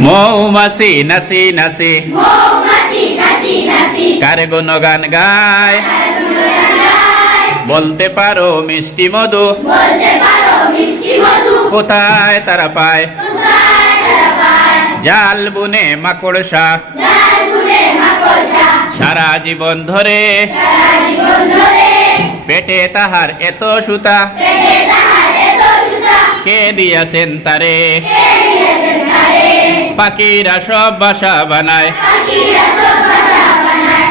মৌমাছি নাচি নাচি কার গুণগান গায়, বলতে পারো মিষ্টি মধু, কোথায় তারা পায়? জাল বুনে মাকড়সা সারা জীবন ধরে, পেটে তাহার এত সুতা, কে দিয়াছেন তারে? পাখিরা সব বাসা বানায়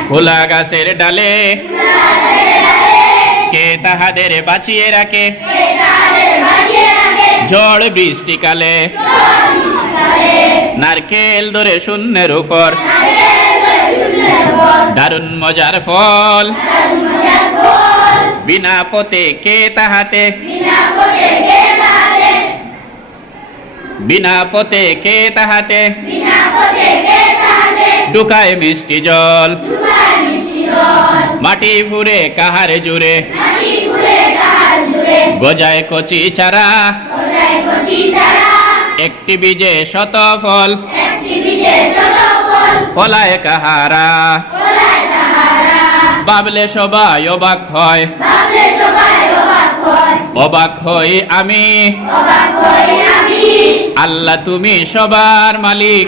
খোলা গাছের ডালে, কে তাহাদের বাঁচিয়ে রাখে ঝড় বৃষ্টিকালে? নারকেল ধরে শূন্যের উপর, দারুণ মজার ফল, বিনা পথে কে তাহাতে, বিনা পথে কে তাহাতে ঢুকায় মিষ্টি জল। মাটি ফুরে কাহারে জুড়ে, গজায় কচি চারা, একটি বীজে শত ফল, ফলায় কাহারা? ভাবলে সবাই অবাক হয়, অবাক হই আমি। আল্লাহ তুমি সবার মালিক,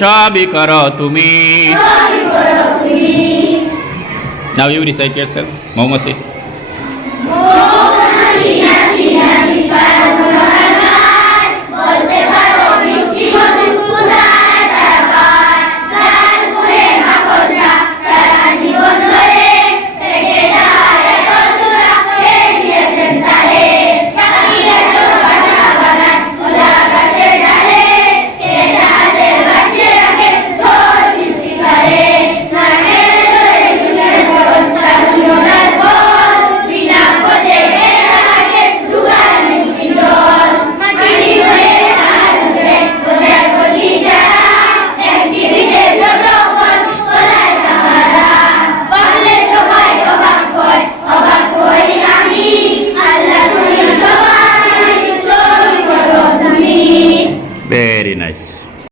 সবই করো তুমি। Now you recite yourself, মৌমাছি।